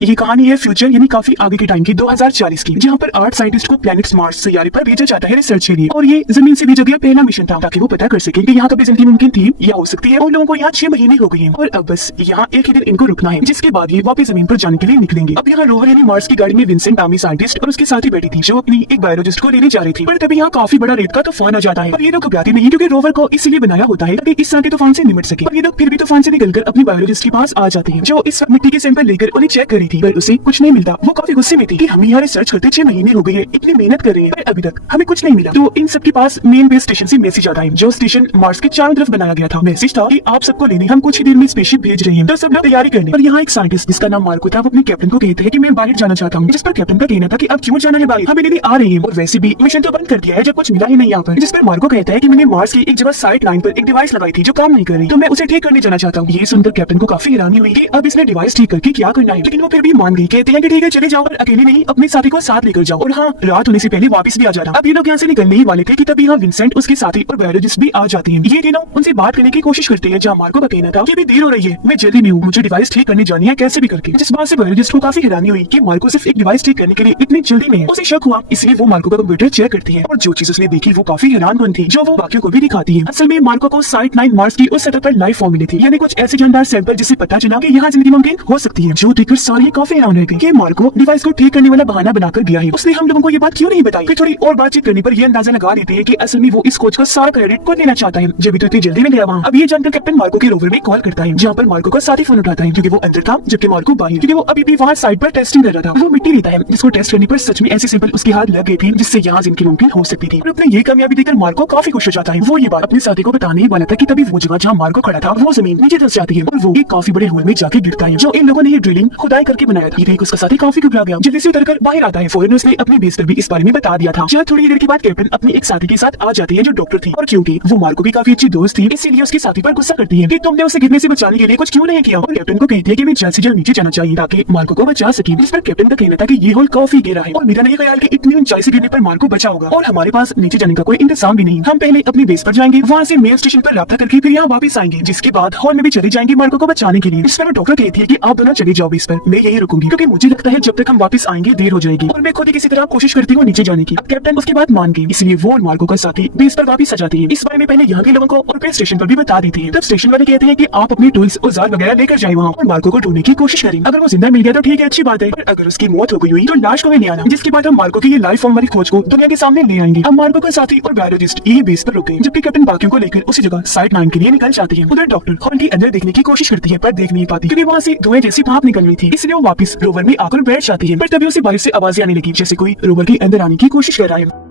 ये कहानी है फ्यूचर यानी काफी आगे के टाइम की 2040 की, जहाँ पर 8 साइंटिस्ट को प्लैनेट मार्स सैयारे पर भेजा जाता है रिसर्च के लिए। और ये जमीन से भेजा गया पहला मिशन था ताकि वो पता कर सके कि यहाँ कभी जिंदगी मुमकिन थी या हो सकती है। और लोगों को यहाँ 6 महीने हो गए हैं और अब बस यहाँ एक ही दिन इनको रुकना है, जिसके बाद ये वापस जमीन पर जाने के लिए निकलेंगे। अब यहाँ रोवर यानी मार्स की गाड़ी में विंसेंट आर्मी साइंटिस्ट और उसके साथ ही बैठी थी जो अपनी एक बायोलॉजिस्ट को लेने जा रही थी। पर तभी यहाँ काफी बड़ा रेत का तूफान आ जाता है और ये लोग घबराते नहीं क्योंकि रोवर को इसलिए बनाया होता है ताकि इस तरह के तूफान से निपट सके। और ये लोग फिर भी तूफान से निकलकर अपनी बायोलॉजिस्ट के पास आ जाते हैं जो इस मिट्टी के सैंपल लेकर उन्हें चेक कर रही थी, पर उसे कुछ नहीं मिलता। वो काफी गुस्से में थी कि हम यहाँ रिसर्च करते 6 महीने हो गए हैं, इतनी मेहनत कर रहे हैं पर अभी तक हमें कुछ नहीं मिला। तो इन सबके पास मेन बेस स्टेशन से मैसेज आता है जो स्टेशन मार्स के चारों तरफ बनाया गया था। मैसेज था कि आप सबको लेने हम कुछ ही देर में स्पेसशिप भेज रहे हैं, तो सब लोग तैयारी करने। और यहाँ एक साइंटिस्ट जिसका नाम मार्को था वो अपने कैप्टन को कहते हैं कि मैं बाहर जाना चाहता हूँ, जिस पर कैप्टन का कहना था कि अब क्यों जाना है बाहर, हमें लेने आ रहे हैं। और वैसे भी मिशन तो बंद कर दिया है जब कुछ मिला ही नहीं यहाँ पर। जिस पर मार्को कहता है कि मैंने मार्स की एक जगह साइट लाइन पर एक डिवाइस लगाई थी जो काम नहीं कर रही, तो मैं उसे ठीक करने जाना चाहता हूँ। ये सुनकर कैप्टन को काफी हैरानी हुई कि अब इसने डिवाइस ठीक करके क्या करना है, लेकिन वो फिर भी मान गई। कहते हैं कि ठीक है चले जाओ, और अकेले नहीं अपने साथी को साथ लेकर जाओ। और हाँ, रात होने से पहले वापस भी आ जाना। अब ये लोग यहाँ से निकलने ही वाले थे कि तभी यहाँ विंसेंट उसके साथी और बायोलॉजिस्ट भी आ जाते हैं। ये तीनों उनसे बात करने की कोशिश करते हैं जहाँ मार्को का कहना था कि अभी देर हो रही है, मैं जल्दी में हूँ, मुझे डिवाइस ठीक करने जानी है कैसे भी करके। जिस बात से बायोलॉजिस्ट को काफी हैरानी हुई कि मार्को सिर्फ एक डिवाइस ठीक करने के लिए इतनी जल्दी में है। उसे शक हुआ, इसलिए वो मार्को का कंप्यूटर चेक करती है और जो चीज उसने देखी वो काफी हैरानकुन थी जो वो बाकियों को भी दिखाती है। असल में मार्को को साइट 9 मार्स की उस सतह पर लाइफ फॉर्म मिली थी, यानी कुछ ऐसे जानदार सैंपल जिससे पता चला कि यहाँ जिंदगी मुमकिन हो सकती है। जो देखकर सारे काफी हैरान रह गए कि मार्को डिवाइस को ठीक करने वाला बहाना बनाकर गया है। उसने हम लोगों को ये बात क्यों नहीं बताई। फिर थोड़ी और बातचीत करने पर ये अंदाजा लगा लेते हैं कि असल में वो इस खोज का सारा क्रेडिट खुद लेना चाहता है, जब तो इतनी जल्दी में गया वहाँ। अब ये जानकर कैप्टन मार्को के रोवर में कॉल करता है जहाँ पर मार्को का साथी फोन उठाता है क्योंकि वो अंदर था जबकि मार्को बाहर, क्योंकि वो अभी भी वहाँ साइट पर टेस्टिंग कर रहा था। वो मिट्टी लेता है जिसको टेस्ट करने पर सच में ऐसे सैंपल उसके हाथ लग गए थे जिससे यहाँ जिंदगी मुमकिन हो सकती थी। और अपनी ये कामयाबी देखकर मार्को काफी खुश हो जाता है। वो ये बात अपने साथी को बताने ही वाला था कि तभी वो जगह जहाँ मार्को खड़ा था वो जमीन नीचे धंस जाती है और वो एक काफी बड़े होल में जाके गिरता है जो इन लोगों ने ये ड्रिलिंग खुदाई करके बनाया था। ये देख उसका साथी काफी घबरा गया, जल्दी से उतरकर बाहर आता है। फौरन उसने अपने बेस पर भी इस बारे में बता दिया था। जहाँ थोड़ी देर के बाद कैप्टन अपनी एक साथी के साथ आ जाती है जो डॉक्टर थी, और क्योंकि वो मार्को की काफी अच्छी दोस्त थी इसीलिए उसके साथी पर गुस्सा करती है कि तुमने उसे गिरने से बचाने के लिए कुछ क्यों नहीं किया। और कैप्टन को कहती है कि मैं जल्द से जल्द नीचे जाना चाहिए ताकि मार्को को बचा सके। जिस पर कैप्टन का कहना था कि ये होल काफी गहरा है और मेरा नहीं ख्याल कि इतनी ऊंचाई से गिरने पर मार्को बचा होगा और हमारे पास नीचे जाने का कोई इंतजाम भी नहीं। हम पहले अपनी बेस पर जाएंगे, वहाँ से मेल स्टेशन पर राब्ता करके फिर यहाँ वापस आएंगे, जिसके बाद हॉल में भी चले जाएंगे मार्को को बचाने के लिए। इस पर डॉक्टर कहती है कि आप दोनों चले जाओ बेस पर, मैं यही रुकूंगी क्योंकि मुझे लगता है जब तक हम वापस आएंगे देर हो जाएगी और मैं खुद ही किसी तरह कोशिश करती हूँ नीचे जाने की। अब कैप्टन उसकी बात मान गई, इसलिए वो और मार्को का साथी बेस पर वापस आ जाते हैं। इस बारे में पहले यहाँ के लोगों को और फिर स्टेशन पर भी बता देते हैं। तब स्टेशन वाले कहते हैं कि आप अपने टूल्स औजार वगैरह लेकर जाए वहाँ और मार्को को ढूंढने की कोशिश करें। अगर वो जिंदा मिल गया तो ठीक है, अच्छी बात है, पर अगर उसकी मौत हो गई हुई तो लाश को भी ले आना। जिसके बाद हम मार्को की ये लाइफ फॉर्म वाली खोज को दुनिया के सामने ले आएंगे। अब मार्को का साथी और बायोलॉजिस्ट ये बेस पर रुके जबकि कैप्टन बाकियों को लेकर उसी जगह साइट 9 के लिए निकल जाते हैं। उधर डॉक्टर हॉल के अंदर देखने की कोशिश करती है पर देख नहीं पाती क्योंकि वहाँ से धुएं जैसी भाप निकल रही थी, इसलिए वो वापस रोवर में आकर बैठ जाती है। पर तभी उसे बाहर से आवाजें आने लगी जैसे कोई रोवर के अंदर आने की कोशिश कर रहा है।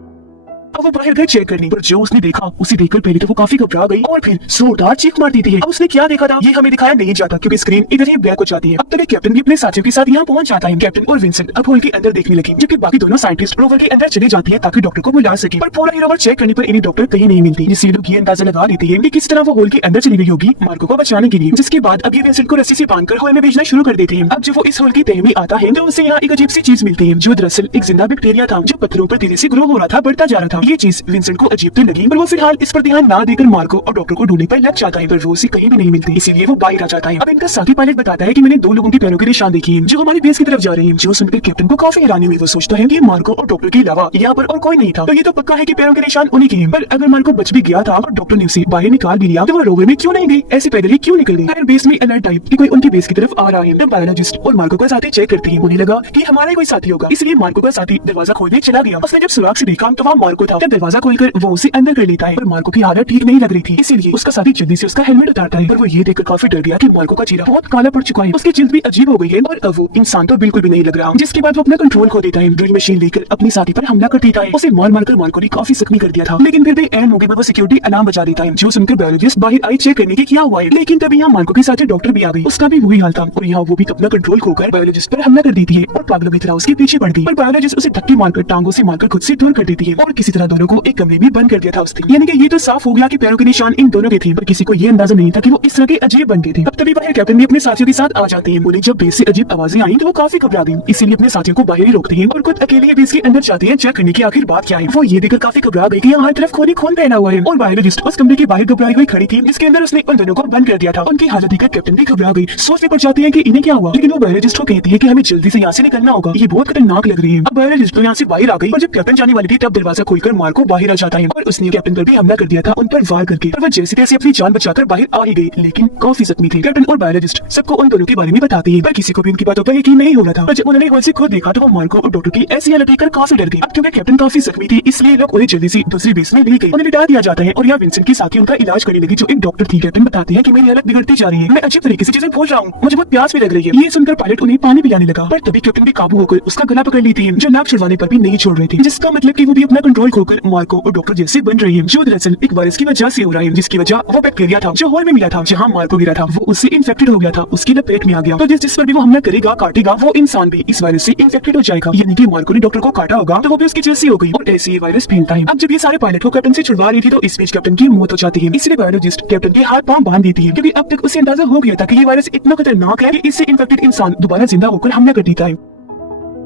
अब वो बाहर गए चेक करने, पर जो उसने देखा उसे देखकर पहले तो वो काफी घबरा गई और फिर जोरदार चीख मारती थी। अब उसने क्या देखा था ये हमें दिखाया नहीं जाता क्योंकि स्क्रीन इधर ही ब्लैक हो जाती है। अब तक कैप्टन भी अपने साथियों के साथ यहाँ पहुंच जाता है। कैप्टन और विंसेंट अब होल के अंदर देखने लगे जबकि बाकी दोनों साइंटिस्ट रोवर के अंदर चले जाती है ताकि डॉक्टर को बुला सके। पर पूरा ही रोवर चेक करने पर इन्हें डॉक्टर कहीं नहीं मिलती, जिससे लोग ये अंदाजा लगा लेते हैं कि किस तरह वो होल के अंदर चली गई होगी मार्को को बचाने के लिए। जिसके बाद अब ये विंसेंट को रस्सी से बांधकर होल में भेजना शुरू कर देते हैं। अब जब वो इस होल की तह में आता है तो उसे यहाँ एक अजीब सी चीज मिलती है जो दरअसल एक जिंदा बैक्टीरिया था जो पत्थरों पर तेजी से ग्रो हो रहा था, बढ़ता जा रहा था। ये चीज विंसेंट को अजीब तो लगी पर वो फिलहाल इस पर ध्यान ना देकर मार्को और डॉक्टर को ढूंढने पर लग जाता है, पर वो उसे कहीं भी नहीं मिलती, इसीलिए वो बाहर आ जाता है। अब इनका साथी पायलट बताता है कि मैंने 2 लोगों के पैरों के निशान देखे हैं जो हमारी बेस की तरफ जा रहे हैं। जो सुनकर कैप्टन को काफी हैरानी हुई। वो सोचता है कि मार्को और डॉक्टर के अलावा यहाँ पर और कोई नहीं था, तो ये तो पक्का है कि पैरों के निशान उन्हीं के हैं। पर अगर मार्को बच भी गया था और डॉक्टर ने उसे बाहर निकाल भी लिया तो वो रोवर में क्यों नहीं गई, ऐसे पैदल ही क्यों निकल गई। फायर बेस में अलर्ट टाइप कि कोई उनकी बेस की तरफ आ रहा है। तब बायोलॉजिस्ट और मार्को का साथी चेक करते हैं, उन्हें लगा कि हमारा कोई साथी होगा, इसलिए मार्को का साथी दरवाजा खोलने चला गया। उसने जब सुराग से देखा तो वहाँ मार्को था। तब दरवाजा खोलकर वो उसे अंदर कर लेता है पर मार्को की हालत ठीक नहीं लग रही थी, इसीलिए उसका साथी जल्दी से उसका हेलमेट उतारता है। पर वो ये देखकर काफी डर गया कि मार्को का चेहरा बहुत काला पड़ चुका है, उसकी जिल्द भी अजीब हो गई है और अब वो इंसान तो बिल्कुल भी नहीं लग रहा। जिसके बाद वो अपना कंट्रोल खो देता है, ड्रिल मशीन लेकर अपने साथी पर हमला कर देता है। उसे मार मारकर मार्को ने काफी जख्मी कर दिया था, लेकिन फिर भी एन मौके पर वो सिक्योरिटी अलार्म बजा देता है जो सुनकर बायोलॉजिस्ट बाहर आई चेक करने की क्या हुआ है। लेकिन तभी यहाँ मार्को के साथ डॉक्टर भी आ गई, उसका भी वही हाल था और यहाँ वो भी अपना कंट्रोल खोकर बायोलॉजिस्ट पर हमला कर देती है और पागलों की तरह उसके पीछे पड़ती है। पर बायोलॉजिस्ट उसे धक्के मारकर टांगों से मारकर खुद से दूर कर देती है और किसी तरह दोनों को एक कमरे में बंद कर दिया था उसने। यानी कि ये तो साफ हो गया कि पैरों के निशान इन दोनों के थे, पर किसी को ये अंदाजा नहीं था कि वो इस तरह के अजीब बन गए थे। अब तभी बाहर कैप्टन भी अपने साथियों के साथ आ जाते हैं। उन्हें जब बेस से अजीब आवाजें आई तो वो काफी घबरा गई, इसीलिए अपने साथियों को बाहर ही रोकते हैं और खुद अकेले बेस के अंदर जाते हैं चेक करने की आखिर बात क्या है। वो ये देखकर काफी घबरा गई कि हर तरफ खून पहना हुआ है और बायोलॉजिस्ट उस कमरे के बाहर घबराई हुई खड़ी थी जिसके अंदर उसने उन दोनों को बंद कर दिया था। उनकी हालत देखकर कैप्टन भी घबरा गई, सोचने पड़ जाती है कि इन्हें क्या हुआ, लेकिन वो बायोलॉजिस्ट को कहती है कि हमें जल्दी से यहाँ से निकलना होगा, ये बहुत खतरनाक लग रही है। अब बायोलॉजिस्ट तो यहाँ से बाहर आ गई और जब कैप्टन जाने वाली थी तब दरवाजा खोलकर मार्को बाहर आ जाता है और उसने कैप्टन पर भी हमला कर दिया था, उन पर वार करके। और वह जैसे तैसे अपनी जान बचाकर बाहर आ ही गई, लेकिन काफी जख्मी थे। कैप्टन और बायोलॉजिस्ट सबको उन दोनों के बारे में बताते हैं, पर किसी को भी उनकी बातों पर यकीन नहीं हो रहा था। और जब उन्होंने हॉल से खुद देखा तो वो मार्को और डॉक्टर की ऐसी हालत देखकर काफी डर गए। अब क्योंकि कैप्टन काफी जख्मी थे इसलिए लोग उन्हें जल्दी से दूसरी बेस में ले गए, उन्हें लिटा दिया जाता है और यहाँ विंसेंट के साथी उनका इलाज करने लगी जो एक डॉक्टर थी। कैप्टन बताते हैं कि मेरी हालत बिगड़ती जा रही है, मैं अजीब तरीके से चीजें भूल रहा हूँ, मुझे बहुत प्यास भी लग रही है। ये सुनकर पायलट उन्हें पानी पिलाने लगा, पर तभी कैप्टन भी काबू होकर उसका गला पकड़ ली थी जो नाक छुड़वाने पर भी नहीं छोड़ रहे थे, जिसका मतलब कि वो भी अपना कंट्रोल खोकर मार्को और डॉक्टर जैसे बन रही है, जो दरअसल एक वायरस की वजह से हो रहा है, जिसकी वजह वो बैक्टीरिया था जो हॉल में मिला था जहाँ मार्को गिरा था, वो उससे इन्फेक्टेड हो गया था, उसकी लपेट में आ गया। तो जिस पर भी वो हमला करेगा काटेगा वो इंसान भी इस वायरस से इन्फेक्टेड हो जाएगा। यानी कि मार्को ने डॉक्टर को काटा होगा तो वो भी उसकी जैसी हो गई और ऐसे ही वायरस फैलता है। अब जब ये सारे पायलट को कैप्टन से छुड़वा रही थी तो इस बीच कैप्टन की मौत हो जाती है, इसलिए बायोलॉजिस्ट कैप्टन के हाथ पांव बांध देती है क्योंकि अब तक उसे अंदाजा हो गया था कि ये वायरस इतना खतरनाक है कि इससे इन्फेक्टेड इंसान दोबारा जिंदा होकर हमला कर देता है।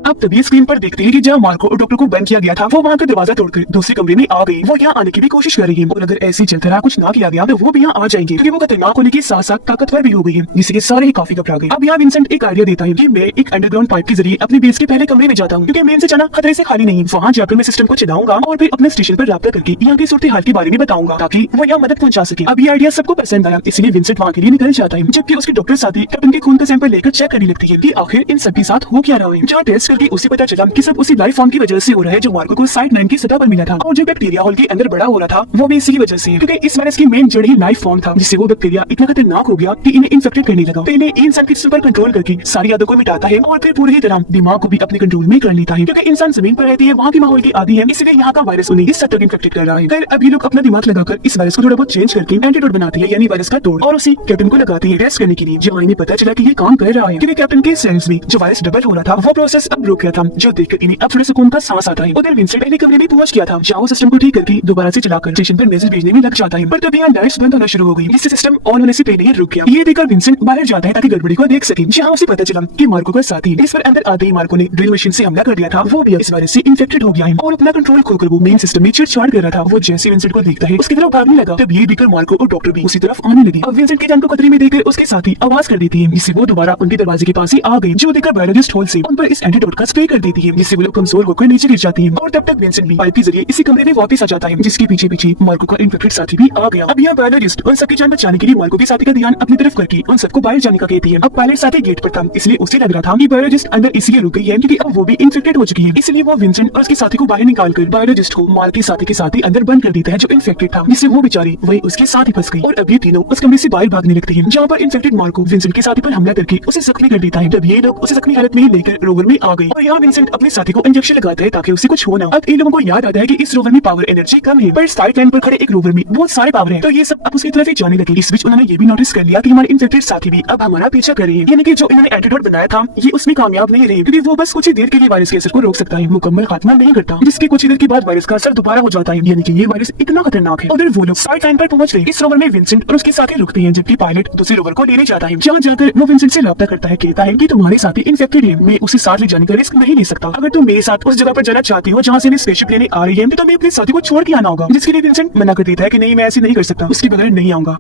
अब तभी स्क्रीन पर देखते हैं कि जहाँ मार्को और डॉक्टर को बंद किया गया था वो वहाँ का दरवाजा तोड़कर दूसरे कमरे में आ गई। वो यहाँ आने की भी कोशिश कर रही है और अगर ऐसी चलता रहा कुछ ना किया गया तो वो भी यहाँ आ जाएंगे क्योंकि वो खतरनाक होने के साथ साथ ताकतवर भी हो गई है, जिससे सारे ही काफी घबरा गए। अब यहाँ विंसेंट एक आइडिया देता है कि मैं एक अंडरग्राउंड पाइप के जरिए अपने बेस के पहले कमरे में जाता हूँ क्योंकि मेन से जाना खतरे से खाली नहीं। वहाँ जाकर मैं सिस्टम को चलाऊंगा और फिर अपने स्टेशन पर राब्ता करके यहाँ की सूरत हाल के बारे में बताऊंगा ताकि वो यहाँ मदद पहुंचा सके। अब ये आइडिया सबको पसंद आया, इसलिए विंसेंट वहाँ के लिए निकल जाता है, जबकि उसके डॉक्टर साथी कैप्टन के खून का सैंपल लेकर चेक करने लगती है कि आखिर इन सबके साथ हो क्या रहा है। जहाँ टेस्ट करके उसे पता चला कि सब उसी लाइफ फॉर्म की वजह से हो रहा है जो मार्को को साइड 9 की सतह पर मिला था और जो बैक्टीरिया हॉल के अंदर बड़ा हो रहा था वो भी इसी की वजह से, क्योंकि इस वायरस की मेन जड़ ही लाइफ फॉर्म था जिससे वो बैक्टीरिया इतना खतरनाक हो गया कि इन्हें इन्फेक्टेड करने लगा। पहले इंसान के पर कंट्रोल करके सारी यादों को मिटाता है और फिर पूरी तरह दिमाग को भी अपने कंट्रोल में कर लेता है, क्योंकि इंसान जमीन पर रहती है वहाँ के माहौल की आदी है, इसलिए यहाँ का वायरस उन्हें इस हद तक इन्फेक्टेड कर रहा है। फिर अब ये लोग अपना दिमाग लगाकर इस वायरस को थोड़ा बहुत चेंज करके एंटीडोट बनाते हैं, यानी वायरस का तोड़, और उसी कैप्टन को लगाते हैं टेस्ट करने के लिए। जब इन्हें पता चला कि ये काम कर रहा है क्योंकि कैप्टन के सेल्स में जो वायरस डबल हो रहा था वो प्रोसेस अब रुक गया था, जो देखकर इन्हें अब थोड़ा सुकून का सांस आता है। उधर विंसेंट पहले कमरे में पहुंच गया था जहाँ वो सिस्टम को ठीक करके दोबारा से चलाकर स्टेशन पर मैसेज भेजने में लग जाता है, पर तभी यहाँ लाइट्स बंद होना शुरू हो गई जिससे सिस्टम ऑन होने से पहले ही रुक गया। ये देखकर विंसेंट बाहर जाता है ताकि गड़बड़ी को देख सके, जहाँ उसे पता चला कि मार्को का साथी इस पर अंदर आते ही मार्को ने ड्रिल मशीन से हमला कर दिया था, वो भी इस वायरस से इन्फेक्टेड हो गया है और अपना कंट्रोल खोकर वो मेन सिस्टम में छेड़छाड़ कर रहा था। वो जैसे विंसेंट को देखता है उसकी तरफ भागने लगा, तब ये देखकर मार्को और डॉक्टर भी उसी तरफ आने लगे। अब विंसेंट की जान को खतरे में देखकर उसके साथी आवाज कर देती है जिससे वो दोबारा उनके दरवाजे के पास ही आ गए, जो देखकर बायोलॉजिस्ट हॉल से उन पर इस एंटीडोट का स्प्रे कर देती है जिससे वो लोग कमजोर होकर नीचे गिर जाते हैं। और तब तक विंसेंट भी पाइप के जरिए इसी कमरे में वापस आ जाता है जिसके पीछे पीछे मार्को का इन्फेक्टेड साथी भी आ गया। अब यहाँ बायोलॉजिस्ट उन सबकी जान बचाने के लिए मार्को के साथी का ध्यान अपनी तरफ करके उन सबको बाहर जाने का कहती है। अब पायलट साथी गेट पर था इसलिए उसे लग रहा था कि बायोलॉजिस्ट अंदर इसलिए रुक गई है क्योंकि अब वो भी इन्फेक्टेड हो चुकी है, इसलिए वो विंसेंट और उसके साथी को बाहर निकालकर बायोलॉजिस्ट को मार के साथी अंदर बंद कर देता है जो इन्फेक्टेड था, जिससे वो बेचारी वही उसके साथ ही फंस गई और अब ये तीनों उस कमरे से बाहर भागने लगते हैं जहाँ पर इन्फेक्टेड मार्को विंसेंट के साथी पर हमला करके उसे जख्मी कर देता है। तब ये लोग उसे जख्मी हालत में लेकर रोवर में आ गए और यहाँ विंसेंट अपने साथी को इंजेक्शन लगाता है ताकि उसे कुछ हो ना। अब इन लोगों को याद आता है कि इस रोवर में पावर एनर्जी कम है पर साइड लाइन पर खड़े एक रोवर में बहुत सारे पावर है, तो ये सब अब उसकी तरफ ही जाने लगे। इस बीच उन्होंने ये भी नोटिस कर लिया कि हमारे इन्फेक्टेड साथी भी अब हमारा पीछा कर रहे हैं, यानी कि जो इन्होंने एंटीडोट बनाया था ये उसमें कामयाब नहीं रहे क्योंकि वो बस कुछ ही देर के लिए वायरस के असर को रोक सकता है, मुकम्मल खात्मा नहीं करता, जिसके कुछ ही देर के बाद वायरस का असर दोबारा हो जाता है, यानी कि ये वायरस इतना खतरनाक है। उधर वो लोग साइड लाइन पर पहुंच गए। इस रोवर में विंसेंट और उसके साथी रुकते हैं जबकि पायलट दूसरे रोवर को लेने जाता है, जहाँ जाकर वो विंसेंट से राब्ता करता है, कहता है कि तुम्हारे साथी इन्फेक्टेड है, मैं उसे साथ ले जाने का रिस्क नहीं ले सकता, अगर तुम मेरे साथ उस जगह पर जाना चाहती हो जहाँ से स्पेसशिप लेने आ रही है तो तुम्हें अपने साथी को छोड़ के आना होगा, जिसके लिए विंसेंट मना कर देता है कि नहीं मैं ऐसे नहीं कर सकता, उसके बगैर नहीं आऊंगा।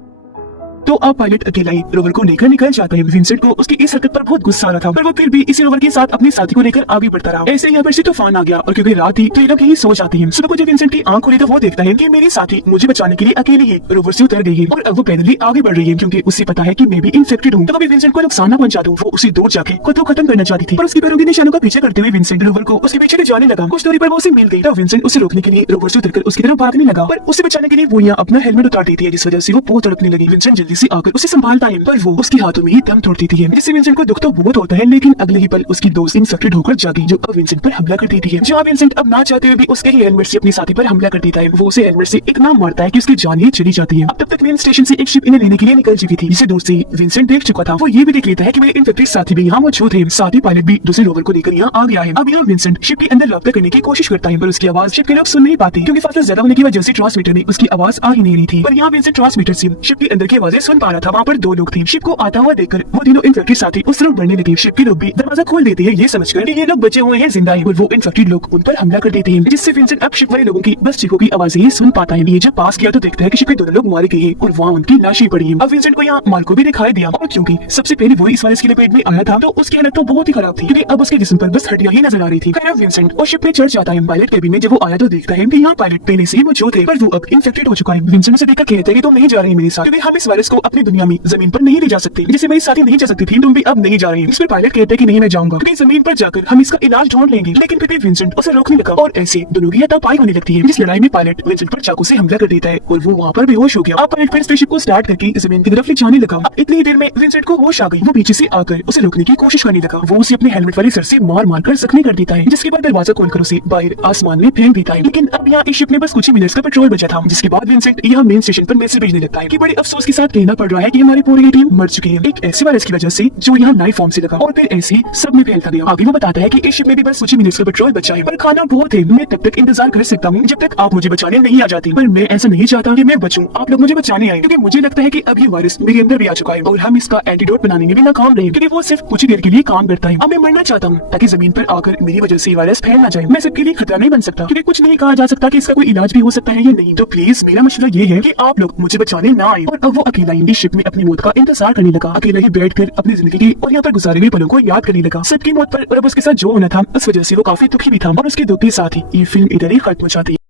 तो अब पायलट अकेला ही रोवर को लेकर निकल जाता है। विंसेंट को उसकी इस हरकत पर बहुत गुस्सा आ रहा था पर वो फिर भी इसी रोवर के साथ अपने साथी को लेकर आगे बढ़ता रहा। ऐसे यहाँ पर से तूफान आ गया और क्योंकि रात थी तो ये लोग यही सो जाते हैं। सुबह को जब विंसेंट की आंख खुली तो वो देखता है कि मेरी साथी मुझे बचाने के लिए अकेली ही रोवर से उतर गई है और अब वो पैदल ही आगे बढ़ रही है क्योंकि उसे पता है कि मैं भी इन्फेक्टेड हूँ, तो कभी विंसेंट को नुकसान न पहुंचा दूं। वो उसी दूर जाके खुद को खत्म करना चाहती थी पर उसके पैरों के निशानों का पीछे करते हुए विंसेंट रोवर को उसके पीछे जाने लगा। कुछ दूरी पर वो उसे मिल गई तो विंसेंट उसे रोकने के लिए रोवर से उतरकर उसकी तरफ भागने लगा पर उसे बचाने के लिए वो यहाँ अपना हेलमेट उतार देती है जिस वजह से वो बहुत तड़पने लगी। विंसेंट जल्दी तेजी से आकर उसे संभालता है, पर वो उसके हाथों में ही दम तोड़ देती है, जिससे विंसेंट को दुख तो बहुत होता है, लेकिन अगले ही पल उसकी दोस्त इंफेक्टेड होकर जागी, जो अब विंसेंट पर हमला कर देती है। जहाँ विंसेंट अब ना चाहते हुए भी उसके ही हेलमेट से अपने साथी पर हमला कर देता है। वो उसे हेलमेट से इतना मारता है कि उसकी जान ही चली जाती है। अब तब तक मेन स्टेशन से एक शिप इन्हें लेने के लिए निकल चुकी थी, जिसे दूर से विंसेंट देख चुका था। वो ये भी देख लेता है कि मेरे इन्फेक्टेड साथी भी यहाँ मौजूद है, साथ ही पायलट भी दूसरे रोवर को लेकर यहाँ आ गया है। अब यहाँ विंसेंट शिप के अंदर लॉक करने की कोशिश करता है, पर उसकी आवाज शिप के लोग सुन नहीं पाते, क्योंकि फासला ज्यादा होने की वजह से ट्रांसमीटर में उसकी आवाज आ ही नहीं रही थी। पर यहाँ विंसेंट ट्रांसमीटर से शिप के अंदर की आवाजें सुन पा रहा था। वहाँ पर दो लोग थे। शिप को आता हुआ देखकर वो तीनों इन्फेक्टेड साथी उस तरफ बढ़ने लगे। शिप के लोग भी दरवाजा खोल देते हैं, ये समझकर कि ये लोग बचे हुए हैं, जिंदा है, और वो इन्फेक्टेड लोग उन पर हमला कर देते हैं, जिससे विंसेंट अब शिप वाले लोगों की बस चीखों की आवाजें ही सुन पाता है। ये जब पास किया तो देखता है कि शिप के दोनों लोग मारे गए हैं और वहाँ उनकी लाशें पड़ी है। अब विंसेंट को यहाँ माल को भी दिखाई दिया, और क्योंकि सबसे पहले वो इस वायरस के लपेट में आया था, तो उसकी हालत तो बहुत ही खराब थी, क्योंकि अब उसके जिस्म पर बस हड्डियां ही नजर आ रही थी। खैर विंसेंट और शिप में चढ़ जाता है। पायलट केबिन में जब वो आया तो देखता है कि यहाँ पायलट पहले से ही मौजूद है, पर वो अब इन्फेक्टेड हो चुका है। विंसेंट उसे देखकर कहता है कि तुम नहीं जा रही मेरे साथ, क्योंकि हम इस वायरस को अपनी दुनिया में जमीन पर नहीं ले जा सकते, जैसे मेरी साथी नहीं जा सकती थी, तुम भी अब नहीं जा रही। इस पर पायलट कहता है कि नहीं, मैं जाऊंगा, क्योंकि जमीन पर जाकर हम इसका इलाज ढूंढ लेंगे। लेकिन फिर भी विंसेंट उसे रोकने लगा और ऐसे दोनों की हाथापाई होने लगती है, जिस लड़ाई में पायलट विंसेंट पर चाकू से हमला कर देता है और वो वहाँ पर बेहोश हो गया। अब पायलट फिर स्पेसशिप को स्टार्ट करके जमीन की तरफ ले जाने लगा। इतनी देर में विंसेंट को होश आ गई। वो पीछे से आकर उसे रोकने की कोशिश करने लगा। वो उसे अपने हेलमेट वाले सर से मार मार कर जख्मी कर देता है, जिसके बाद दरवाजा खोलकर उसे बाहर आसमान में फेंक देता है। लेकिन अब यहाँ इस शिप में बस कुछ ही मिनट्स का पेट्रोल बचा था, जिसके बाद विंसेंट यहाँ मेन स्टेशन पर मैसेज भेजने लगता है कि बड़े अफसोस के साथ कहना पड़ रहा है कि हमारी पूरी टीम मर चुकी है, एक ऐसे वायरस की वजह से जो यहाँ लाइफ फॉर्म से लगा और फिर ऐसे सब में फैलता गया। आगे वो बताता है कि इस शिप में भी बस कुछ ही मिनट्स का पेट्रोल बचा है, पर खाना बहुत है, मैं तब तक इंतजार कर सकता हूँ जब तक आप मुझे बचाने नहीं आ जाती। पर मैं ऐसा नहीं चाहता कि मैं बचूं, आप लोग मुझे बचाने आए, क्योंकि मुझे लगता है कि अब ये वायरस मेरे अंदर भी आ चुका है और हम इसका एंटीडोट बनाने में भी नाकाम रहे, क्योंकि वो सिर्फ कुछ ही देर के लिए काम करता है। अब मैं मरना चाहता हूँ ताकि जमीन पर आकर मेरी वजह से वायरस फैल ना जाए। मैं सबके लिए खतरा नहीं बन सकता, क्योंकि कुछ नहीं कहा जा सकता कि इसका कोई इलाज भी हो सकता है या नहीं। तो प्लीज मेरा मशवरा ये है कि आप लोग मुझे बचाने ना आए। और अब वो अकेला ही शिप में अपनी मौत का इंतजार करने लगा, अकेला ही बैठकर अपनी जिंदगी की और यहाँ पर गुजारे हुए पलों को याद करने लगा। सबकी मौत पर और अब उसके साथ जो होना था, उस वजह से वो काफी दुखी भी था, और उसके दुख के साथ ही ये फिल्म इधर ही खत्म हो जाती है।